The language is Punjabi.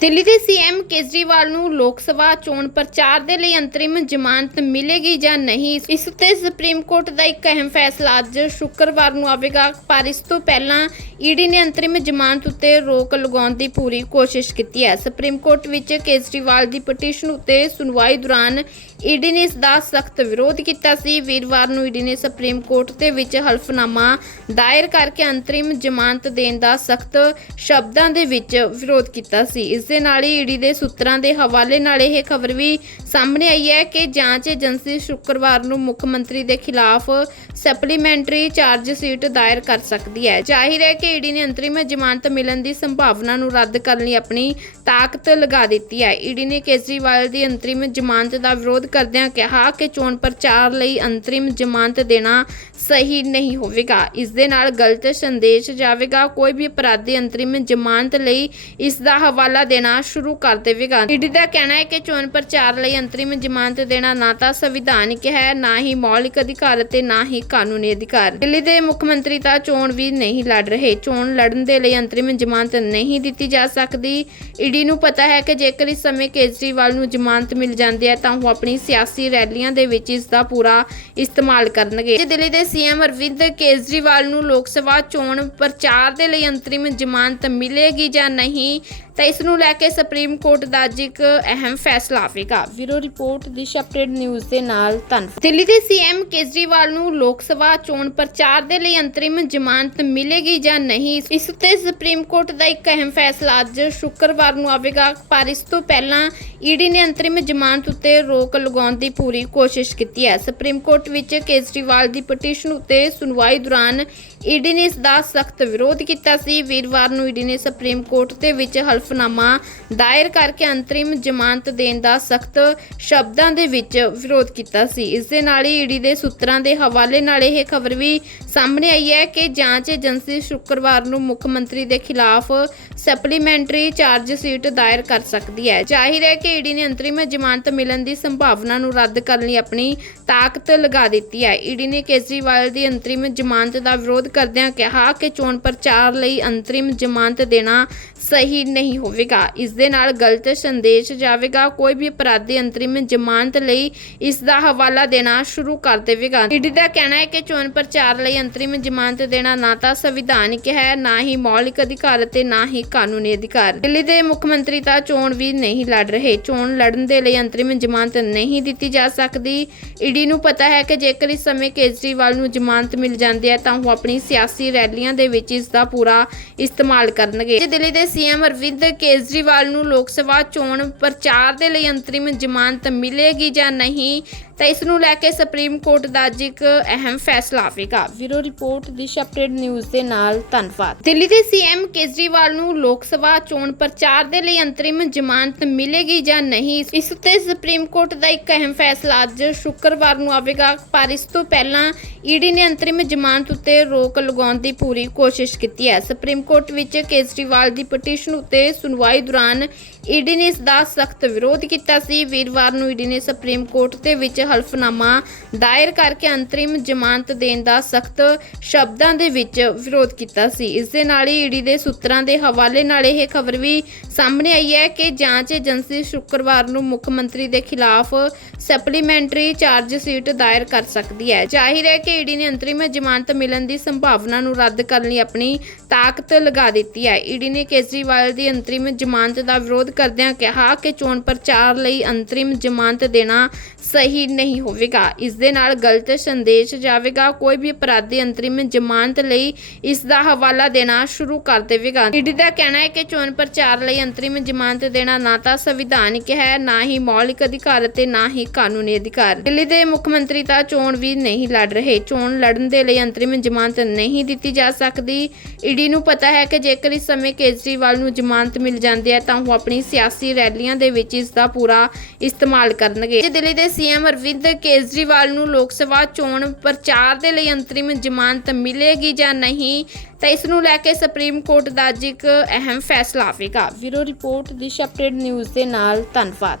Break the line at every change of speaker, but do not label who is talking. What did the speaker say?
ਦਿੱਲੀ ਦੇ ਸੀਐਮ ਕੇਜਰੀਵਾਲ ਨੂੰ ਲੋਕ ਸਭਾ ਚੋਣ ਪ੍ਰਚਾਰ ਦੇ ਲਈ ਅੰਤਰਿਮ ਜ਼ਮਾਨਤ ਮਿਲੇਗੀ ਜਾਂ ਨਹੀਂ, ਇਸ ਉੱਤੇ ਸੁਪਰੀਮ ਕੋਰਟ ਦਾ ਇੱਕ ਅਹਿਮ ਫੈਸਲਾ ਅੱਜ ਸ਼ੁੱਕਰਵਾਰ ਨੂੰ ਆਵੇਗਾ। ਪਰ ਇਸ ਤੋਂ ਪਹਿਲਾਂ ਈਡੀ ਨੇ ਅੰਤਰਿਮ ਜ਼ਮਾਨਤ ਉੱਤੇ ਰੋਕ ਲਗਾਉਣ ਦੀ ਪੂਰੀ ਕੋਸ਼ਿਸ਼ ਕੀਤੀ ਹੈ। ਸੁਪਰੀਮ ਕੋਰਟ ਵਿੱਚ ਕੇਜਰੀਵਾਲ ਦੀ ਪਟੀਸ਼ਨ ਉੱਤੇ ਸੁਣਵਾਈ ਦੌਰਾਨ ਈਡੀ ਨੇ ਇਸ ਦਾ ਸਖਤ ਵਿਰੋਧ ਕੀਤਾ ਸੀ। ਵੀਰਵਾਰ ਨੂੰ ਈਡੀ ਨੇ ਸੁਪਰੀਮ ਕੋਰਟ ਦੇ ਵਿੱਚ ਹਲਫਨਾਮਾ ਦਾਇਰ ਕਰਕੇ ਅੰਤਰਿਮ ਜ਼ਮਾਨਤ ਦੇਣ ਦਾ ਸਖਤ ਸ਼ਬਦਾਂ ਦੇ ਵਿੱਚ ਵਿਰੋਧ ਕੀਤਾ ਸੀ। ਇਸ ਦੇ ਨਾਲ ਹੀ ਈਡੀ ਦੇ ਸੂਤਰਾਂ ਦੇ ਹਵਾਲੇ ਨਾਲ ਇਹ ਖਬਰ ਵੀ ਸਾਹਮਣੇ ਆਈ ਹੈ ਕਿ ਜਾਂਚ ਏਜੰਸੀ ਸ਼ੁੱਕਰਵਾਰ ਨੂੰ ਮੁੱਖ ਮੰਤਰੀ ਦੇ ਖਿਲਾਫ ਸਪਲੀਮੈਂਟਰੀ ਚਾਰਜ ਸ਼ੀਟ ਦਾਇਰ ਕਰ ਸਕਦੀ ਹੈ। ਜ਼ਾਹਿਰ ਹੈ ਕਿ ਈਡੀ ਨੇ ਅੰਤਰਿਮ ਜ਼ਮਾਨਤ ਮਿਲਣ ਦੀ ਸੰਭਾਵਨਾ ਨੂੰ ਰੱਦ ਕਰਨ ਲਈ ਆਪਣੀ ਤਾਕਤ ਲਗਾ ਦਿੱਤੀ ਹੈ। ਈਡੀ ਨੇ ਕੇਜਰੀਵਾਲ ਦੀ ਅੰਤਰਿਮ ਜ਼ਮਾਨਤ ਦਾ ਵਿਰੋਧ ਕਰਦਿਆਂ ਕਿਹਾ ਕਿ ਚੋਣ ਪ੍ਰਚਾਰ ਲਈ ਅੰਤਰਿਮ ਜ਼ਮਾਨਤ ਦੇਣਾ ਸਹੀ ਨਹੀਂ ਹੋਵੇਗਾ। ਇਸ ਦੇ ਨਾਲ ਗਲਤ ਸੰਦੇਸ਼ ਜਾਵੇਗਾ। ਕੋਈ ਵੀ ਅਪਰਾਧੀ ਅੰਤਰਿਮ ਜ਼ਮਾਨਤ ਲਈ ਇਸ ਦਾ ਹਵਾਲਾ ਦੇਣਾ ਸ਼ੁਰੂ ਕਰ ਦੇਵੇਗਾ। ਈਡੀ ਦਾ ਕਹਿਣਾ ਹੈ ਕਿ ਚੋਣ ਪ੍ਰਚਾਰ ਲਈ ਅੰਤਰਿਮ ਜ਼ਮਾਨਤ ਦੇਣਾ ਨਾ ਤਾਂ ਸੰਵਿਧਾਨਿਕ ਹੈ, ਨਾ ਹੀ ਮੌਲਿਕ ਅਧਿਕਾਰ ਅਤੇ ਨਾ ਹੀ ਕਾਨੂੰਨੀ ਅਧਿਕਾਰ। ਦਿੱਲੀ ਦੇ ਮੁੱਖ ਮੰਤਰੀ ਤਾਂ ਚੋਣ ਵੀ ਨਹੀਂ ਲੜ ਰਹੇ। ਚੋਣ ਲੜਨ ਦੇ ਲਈ ਅੰਤਰਿਮ ਜ਼ਮਾਨਤ ਨਹੀਂ ਦਿੱਤੀ ਜਾ ਸਕਦੀ। ਈਡੀ ਨੂੰ ਪਤਾ ਹੈ ਕਿ ਜੇਕਰ ਇਸ ਸਮੇਂ ਕੇਜਰੀਵਾਲ ਨੂੰ ਜ਼ਮਾਨਤ ਮਿਲ ਜਾਂਦੀ ਹੈ ਤਾਂ ਉਹ ਆਪਣੀ ਸਿਆਸੀ ਰੈਲੀਆਂ ਦੇ ਵਿੱਚ ਇਸ ਦਾ ਪੂਰਾ ਇਸਤੇਮਾਲ ਕਰਨਗੇ। ਜੇ ਦਿੱਲੀ ਦੇ ਸੀਐਮ ਅਰਵਿੰਦ ਕੇਜਰੀਵਾਲ ਨੂੰ ਲੋਕ ਸਭਾ ਚੋਣ ਪ੍ਰਚਾਰ ਦੇ ਲਈ ਅੰਤਰਿਮ ਜ਼ਮਾਨਤ ਮਿਲੇਗੀ ਜਾਂ ਨਹੀਂ ਤਾਂ ਇਸ ਨੂੰ ਲੈ ਕੇ ਸੁਪਰੀਮ ਕੋਰਟ ਦਾ ਅੱਜ ਇੱਕ ਅਹਿਮ ਫੈਸਲਾ ਆਵੇਗਾ। ਬਿਊਰੋ ਰਿਪੋਰਟ ਦਿਸ਼ ਅਪਡੇਟ ਨਿਊਜ਼ ਦੇ ਨਾਲ ਧੰਨਵਾਦ ਦਿੱਲੀ ਦੇ ਸੀਐਮ ਕੇਜਰੀਵਾਲ ਨੂੰ ਲੋਕ ਸਭਾ ਚੋਣ ਪ੍ਰਚਾਰ ਦੇ ਲਈ ਅੰਤਰਿਮ ਜ਼ਮਾਨਤ ਮਿਲੇਗੀ ਜਾਂ ਨਹੀਂ, ਇਸ ਉੱਤੇ ਸੁਪਰੀਮ ਕੋਰਟ ਦਾ ਇੱਕ ਅਹਿਮ ਫੈਸਲਾ ਅੱਜ ਸ਼ੁੱਕਰਵਾਰ ਨੂੰ ਆਵੇਗਾ, ਪਰ ਇਸ ਤੋਂ ਪਹਿਲਾਂ ਈਡੀ ਨੇ ਅੰਤਰਿਮ ਜ਼ਮਾਨਤ ਉੱਤੇ ਰੋਕ ਲਗਾਉਣ ਦੀ ਪੂਰੀ ਕੋਸ਼ਿਸ਼ ਕੀਤੀ ਹੈ। ਸੁਪਰੀਮ ਕੋਰਟ ਵਿੱਚ ਕੇਜਰੀਵਾਲ ਦੀ ਪਟੀਸ਼ਨ ਉੱਤੇ ਸੁਣਵਾਈ ਦੌਰਾਨ ਈਡੀ ਨੇ ਇਸ ਦਾ ਸਖਤ ਵਿਰੋਧ ਕੀਤਾ ਸੀ। ਵੀਰਵਾਰ ਨੂੰ ਈਡੀ ਨੇ ਸੁਪਰੀਮ ਕੋਰਟ ਦੇ ਵਿੱਚ ਹਲਫਨਾਮਾ ਦਾਇਰ ਕਰਕੇ ਅੰਤਰਿਮ ਜ਼ਮਾਨਤ ਦੇਣ ਦਾ ਸਖਤ ਸ਼ਬਦਾਂ ਦੇ ਵਿੱਚ ਵਿਰੋਧ ਕੀਤਾ ਸੀ। ਇਸ ਦੇ ਨਾਲ ਹੀ ਈਡੀ ਦੇ ਸੂਤਰਾਂ ਦੇ ਹਵਾਲੇ ਨਾਲ ਇਹ ਖਬਰ ਵੀ ਸਾਹਮਣੇ ਆਈ ਹੈ ਕਿ ਜਾਂਚ ਏਜੰਸੀ ਸ਼ੁੱਕਰਵਾਰ ਨੂੰ ਮੁੱਖ ਮੰਤਰੀ ਦੇ ਖਿਲਾਫ ਸਪਲੀਮੈਂਟਰੀ ਚਾਰਜ ਸ਼ੀਟ ਦਾਇਰ ਕਰ ਸਕਦੀ ਹੈ। ਜ਼ਾਹਿਰ ਹੈ ਕਿ ਈਡੀ ਨੇ ਅੰਤਰਿਮ ਜ਼ਮਾਨਤ ਮਿਲਣ ਦੀ ਸੰਭਾਵਨਾ ਨੂੰ ਰੱਦ ਕਰਨ ਲਈ ਆਪਣੀ ਤਾਕਤ ਲਗਾ ਦਿੱਤੀ ਹੈ। ਈਡੀ ਨੇ ਕੇਜਰੀਵਾਲ ਦੀ ਅੰਤਰਿਮ ਜ਼ਮਾਨਤ ਦਾ ਵਿਰੋਧ ਕਰਦਿਆਂ ਕਿਹਾ ਕਿ ਚੋਣ ਪ੍ਰਚਾਰ ਲਈ ਅੰਤਰਿਮ ਜ਼ਮਾਨਤ ਦੇਣਾ ਸਹੀ ਨਹੀਂ ਹੋਵੇਗਾ। ਇਸ ਦੇ ਨਾਲ ਗਲਤ ਸੰਦੇਸ਼ ਜਾਵੇਗਾ। ਕੋਈ ਵੀ ਅਪਰਾਧੀ ਅੰਤਰਿਮ ਜ਼ਮਾਨਤ ਲਈ ਇਸ ਦਾ ਹਵਾਲਾ ਦੇਣਾ ਸ਼ੁਰੂ ਕਰ ਦੇਵੇਗਾ। ਈਡੀ ਦਾ ਕਹਿਣਾ ਹੈ ਕਿ ਚੋਣ ਪ੍ਰਚਾਰ ਲਈ ਅੰਤਰਿਮ ਜ਼ਮਾਨਤ ਦੇਣਾ ਨਾ ਤਾਂ ਸੰਵਿਧਾਨਿਕ ਹੈ, ਨਾ ਹੀ ਮੌਲਿਕ ਅਧਿਕਾਰ ਅਤੇ ਨਾ ਹੀ ਕਾਨੂੰਨੀ ਅਧਿਕਾਰ। ਦਿੱਲੀ ਦੇ ਮੁੱਖ ਮੰਤਰੀ ਤਾਂ ਚੋਣ ਵੀ ਨਹੀਂ ਲੜ ਰਹੇ। ਚੋਣ ਲੜਨ ਦੇ ਲਈ ਅੰਤਰਿਮ ਜ਼ਮਾਨਤ ਨਹੀਂ ਦਿੱਤੀ ਜਾ ਸਕਦੀ। ਈਡੀ ਨੂੰ ਪਤਾ ਹੈ ਕਿ ਜੇਕਰ ਇਸ ਸਮੇਂ ਕੇਜਰੀਵਾਲ ਨੂੰ ਜ਼ਮਾਨਤ ਮਿਲ ਜਾਂਦੀ ਹੈ ਤਾਂ ਉਹ ਆਪਣੀ ਸਿਆਸੀ ਰੈਲੀਆਂ ਦੇ ਵਿੱਚ ਇਸ ਦਾ ਪੂਰਾ ਇਸਤੇਮਾਲ ਕਰਨਗੇ। ਦਿੱਲੀ ਦੇ ਸੀਐਮ ਅਰਵਿੰਦ ਕੇਜਰੀਵਾਲ ਨੂੰ ਲੋਕ ਸਭਾ ਚੋਣ ਪ੍ਰਚਾਰ ਦੇ ਲਈ ਅੰਤਰਿਮ ਜ਼ਮਾਨਤ ਮਿਲੇਗੀ ਜਾਂ ਨਹੀਂ? ਤਾਂ ਇਸ ਨੂੰ ਲੈ ਕੇ ਸੁਪਰੀਮ ਕੋਰਟ ਦਾ ਅੱਜ ਇੱਕ ਅਹਿਮ ਫੈਸਲਾ ਆਵੇਗਾ। Bureau report this update news ਦੇ ਨਾਲ ਧੰਨਵਾਦ। ਦਿੱਲੀ ਦੇ ਸੀਐਮ ਕੇਜਰੀਵਾਲ ਨੂੰ ਲੋਕ ਸਭਾ ਚੋਣ ਪ੍ਰਚਾਰ ਦੇ ਲਈ ਅੰਤਰਿਮ ਜ਼ਮਾਨਤ ਮਿਲੇਗੀ ਜਾਂ ਨਹੀਂ, ਇਸ ਉੱਤੇ ਸੁਪਰੀਮ ਕੋਰਟ ਦਾ ਇੱਕ ਅਹਿਮ ਫੈਸਲਾ ਅੱਜ ਸ਼ੁੱਕਰਵਾਰ ਨੂੰ ਆਵੇਗਾ, ਪਰ ਇਸ ਤੋਂ ਪਹਿਲਾਂ ਈਡੀ ਨੇ ਅੰਤਰਿਮ ਜ਼ਮਾਨਤ ਉੱਤੇ ਰੋਕ ਲਗਾਉਣ ਦੀ ਪੂਰੀ ਕੋਸ਼ਿਸ਼ ਕੀਤੀ ਹੈ। ਸੁਪਰੀਮ ਕੋਰਟ ਵਿੱਚ ਕੇਜਰੀਵਾਲ ਦੀ ਪਟੀਸ਼ਨ ਉੱਤੇ ਸੁਣਵਾਈ ਦੌਰਾਨ ਈਡੀ ਨੇ ਇਸ ਦਾ ਸਖਤ ਵਿਰੋਧ ਕੀਤਾ ਸੀ। ਵੀਰਵਾਰ ਨੂੰ ਈਡੀ ਨੇ ਸੁਪਰੀਮ ਕੋਰਟ ਦੇ ਵਿੱਚ ਹਲਫਨਾਮਾ ਦਾਇਰ ਕਰਕੇ ਅੰਤਰਿਮ ਜ਼ਮਾਨਤ ਦੇਣ ਦਾ ਸਖਤ ਸ਼ਬਦਾਂ ਦੇ ਵਿੱਚ ਵਿਰੋਧ ਕੀਤਾ ਸੀ। ਇਸ ਦੇ ਨਾਲ ਹੀ ਈਡੀ ਦੇ ਸੂਤਰਾਂ ਦੇ ਹਵਾਲੇ ਨਾਲ ਇਹ ਖਬਰ ਵੀ ਸਾਹਮਣੇ ਆਈ ਹੈ ਕਿ ਜਾਂਚ ਏਜੰਸੀ ਸ਼ੁੱਕਰਵਾਰ ਨੂੰ ਮੁੱਖ ਮੰਤਰੀ ਦੇ ਖਿਲਾਫ ਸਪਲੀਮੈਂਟਰੀ ਚਾਰਜ ਸ਼ੀਟ ਦਾਇਰ ਕਰ ਸਕਦੀ ਹੈ। ਜ਼ਾਹਿਰ ਹੈ ਕਿ ਈਡੀ ਨੇ ਅੰਤਰਿਮ ਜ਼ਮਾਨਤ ਮਿਲਣ ਦੀ ਸੰਭਾਵਨਾ ਨੂੰ ਰੱਦ ਕਰਨ ਲਈ ਆਪਣੀ ਤਾਕਤ ਲਗਾ ਦਿੱਤੀ ਹੈ। ਈਡੀ ਨੇ ਕੇਜਰੀਵਾਲ ਦੀ ਅੰਤਰਿਮ ਜ਼ਮਾਨਤ ਦਾ ਵਿਰੋਧ ਕਰਦਿਆਂ ਕਿਹਾ ਕਿ ਚੋਣ ਪ੍ਰਚਾਰ ਲਈ ਅੰਤਰਿਮ ਜ਼ਮਾਨਤ ਦੇਣਾ ਸਹੀ ਨਹੀਂ ਹੋਵੇਗਾ। ਇਸ ਦੇ ਨਾਲ ਗਲਤ ਸੰਦੇਸ਼ ਜਾਵੇਗਾ। ਕੋਈ ਵੀ ਅਪਰਾਧੀ ਅੰਤਰਿਮ ਜ਼ਮਾਨਤ ਲਈ ਇਸ ਦਾ ਹਵਾਲਾ ਦੇਣਾ ਸ਼ੁਰੂ ਕਰ ਦੇਵੇਗਾ। ਈਡੀ ਦਾ ਕਹਿਣਾ ਹੈ ਕਿ ਚੋਣ ਪ੍ਰਚਾਰ ਲਈ ਅੰਤਰਿਮ ਜ਼ਮਾਨਤ ਦੇਣਾ ਨਾ ਤਾਂ ਸੰਵਿਧਾਨਿਕ ਹੈ, ਨਾ ਹੀ ਮੌਲਿਕ ਅਧਿਕਾਰ ਅਤੇ ਨਾ ਹੀ ਕਾਨੂੰਨੀ ਅਧਿਕਾਰ। ਦਿੱਲੀ ਦੇ ਮੁੱਖ ਮੰਤਰੀ ਤਾਂ ਚੋਣ ਵੀ ਨਹੀਂ ਲੜ ਰਹੇ। ਚੋਣ ਲੜਨ ਦੇ ਲਈ ਅੰਤਰਿਮ ਜ਼ਮਾਨਤ ਨਹੀਂ ਦਿੱਤੀ ਜਾ ਸਕਦੀ। ਈਡੀ ਨੂੰ ਪਤਾ ਹੈ ਕਿ ਜੇਕਰ ਇਸ ਸਮੇਂ ਕੇਜਰੀਵਾਲ ਨੂੰ ਜ਼ਮਾਨਤ ਮਿਲ ਜਾਂਦੀ ਹੈ ਤਾਂ ਉਹ ਆਪਣੀ ਸਿਆਸੀ ਰੈਲੀਆਂ ਦੇ ਵਿੱਚ ਇਸ ਦਾ ਪੂਰਾ ਇਸਤੇਮਾਲ ਕਰਨਗੇ। ਦਿੱਲੀ ਦੇ ਸੀਐਮ ਅਰਵਿੰਦ ਕੇਜਰੀਵਾਲ ਨੂੰ ਲੋਕ ਸਭਾ ਚੋਣ ਪ੍ਰਚਾਰ ਦੇ ਲਈ ਅੰਤਰਿਮ ਜ਼ਮਾਨਤ ਮਿਲੇਗੀ ਜਾਂ ਨਹੀਂ, ਤਾਂ ਇਸ ਨੂੰ ਲੈ ਕੇ ਸੁਪਰੀਮ ਕੋਰਟ ਦਾ ਅੱਜ ਇੱਕ ਅਹਿਮ ਫੈਸਲਾ ਆਵੇਗਾ। Bureau report this update news ਦੇ ਨਾਲ, ਧੰਨਵਾਦ।